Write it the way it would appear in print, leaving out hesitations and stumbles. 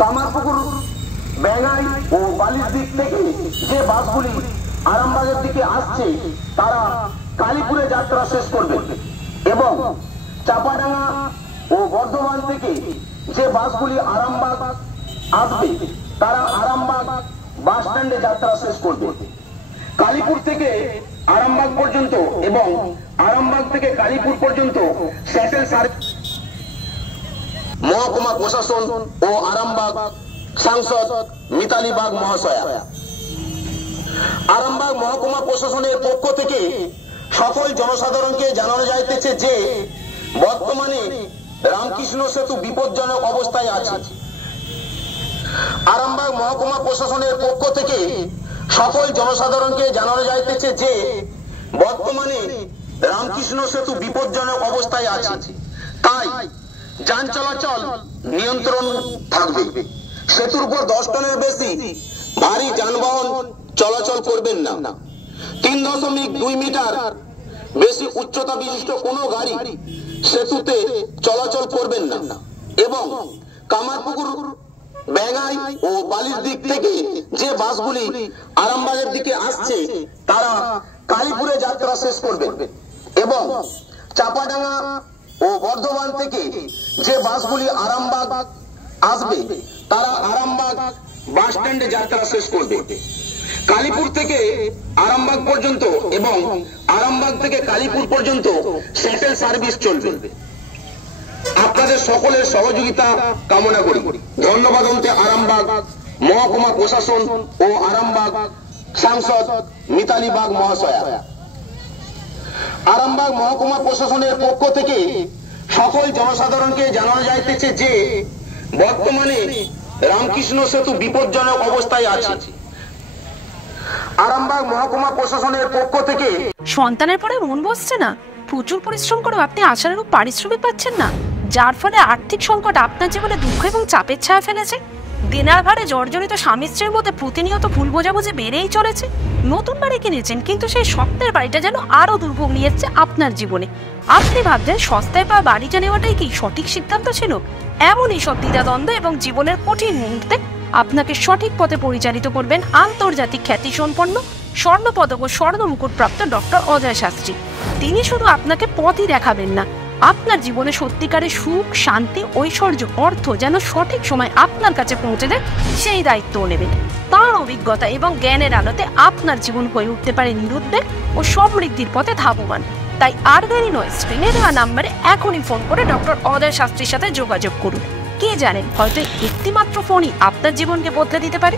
কামারপুকুর, বেঙ্গাই ও বালির দিক থেকে যে বাসগুলি আরামবাগের দিকে আসছে তারা কালীপুরে যাত্রা শেষ করবে এবং চাপাডাঙ্গা ও বর্ধমান থেকে যে বাসগুলি আরামবাগ আসবে তারা আরামবাগ বাস স্ট্যান্ডে যাত্রা শেষ করবে। কালীপুর থেকে আরামবাগ পর্যন্ত এবং আরামবাগ থেকে কালীপুর পর্যন্ত স্যাটেল সার্ভিস মহকুমা প্রশাসন ও আরামবাগ সাংসদ মিতালি বাগ মহাশয়া। আরামবাগ মহকুমা প্রশাসনের পক্ষ থেকে সকল জনসাধারণকে জানানো যাইতেছে যে বর্তমানে রামকৃষ্ণ সেতু বিপজ্জনক অবস্থায় আছে। আরামবাগ মহকুমা প্রশাসনের পক্ষ থেকে সকল জনসাধারণকে জানানো যাইতেছে যে বর্তমানে রামকৃষ্ণ সেতু বিপজ্জনক অবস্থায় আছে, তাই যান চলাচল নিয়ন্ত্রণ থাকবে। সেতুর উপর 10 টনের বেশি ভারী যানবাহন চলাচল করবেন না। 3.2 মিটার বেশি উচ্চতা বিশিষ্ট কোনো গাড়ি সেতুতে চলাচল করবেন না এবং কামারপুকুর, বেঙ্গাই ও বালির দিক থেকে যে বাসগুলি আরামবাগের দিকে আসছে তারা কালীপুরে যাত্রা শেষ করবে এবং চাপাডাঙ্গা ও বর্ধমান থেকে যে বাসগুলি আরামবাগ আসবে তারা আরামবাগ বাস স্ট্যান্ডে যাত্রা শেষ করবে। কালীপুর থেকে আরামবাগ পর্যন্ত এবং আরামবাগ থেকে কালীপুর পর্যন্ত স্যাটেল সার্ভিস চলবে। আপনাদের সকলের সহযোগিতা কামনা করি। ধন্যবাদ অন্তে আরামবাগ মহকুমা প্রশাসন ও আরামবাগ সাংসদ মিতালি বাগ মহাশয়া। আরামবাগ মহকুমা প্রশাসনের পক্ষ থেকে সকল জনসাধারণকে জানানো যাইতেছে যে বর্তমানে রামকৃষ্ণ সেতু বিপজ্জনক অবস্থায় আছে। আরামবাগ মহকুমা প্রশাসনের পক্ষ থেকে সন্তানের পরে মন বসছে না, প্রচুর পরিশ্রম করেও আপনি আশানুরূপ পারিশ্রমিক পাচ্ছেন না, যার ফলে আর্থিক সংকট আপনার জীবনে দুঃখ এবং চাপের ছায়া ফেলেছে। দিনার ভারে জর্জরিত স্বামী স্ত্রীর মধ্যে প্রতিনিয়ত ভুল বোঝাবুঝি বেড়েই চলেছে। নতুন বাড়ি কিনেছেন কিন্তু সেই স্বপ্নের বাড়িটা যেন আরো দুর্ভোগ নিয়ে যাচ্ছে আপনার জীবনে। আপনি ভাবছেন সস্তায় পাওয়া বাড়িটা নেওয়াটাই কি সঠিক সিদ্ধান্ত ছিল? এমনই সব দ্বিধাদ্বন্দ্ব এবং জীবনের কঠিন মুহূর্তে আপনাকে সঠিক পথে পরিচালিত করবেন আন্তর্জাতিক খ্যাতিসম্পন্ন স্বর্ণপদক ও স্বর্ণ মুকুটপ্রাপ্ত ডক্টর অজয় শাস্ত্রী। তিনি শুধু আপনাকে পথই দেখাবেন না, আপনার জীবনে সত্যিকারের সুখ, শান্তি, ঐশ্বর্য, অর্থ যেন সঠিক সময় আপনার কাছে পৌঁছে দেয় সেই দায়িত্বও নেবেন। তার অভিজ্ঞতা এবং জ্ঞানের আলোতে আপনার জীবন হয়ে উঠতে পারে নিরুদ্বেগ ও সমৃদ্ধির পথে ধাবমান। তাই আর দেরি নয়, স্ক্রিনে দেওয়া নাম্বারে এখনই ফোন করে ডক্টর অজয় শাস্ত্রীর সাথে যোগাযোগ করুন। কে জানেন, হয়তো একটি মাত্র ফোনই আপনার জীবনকে বদলে দিতে পারে।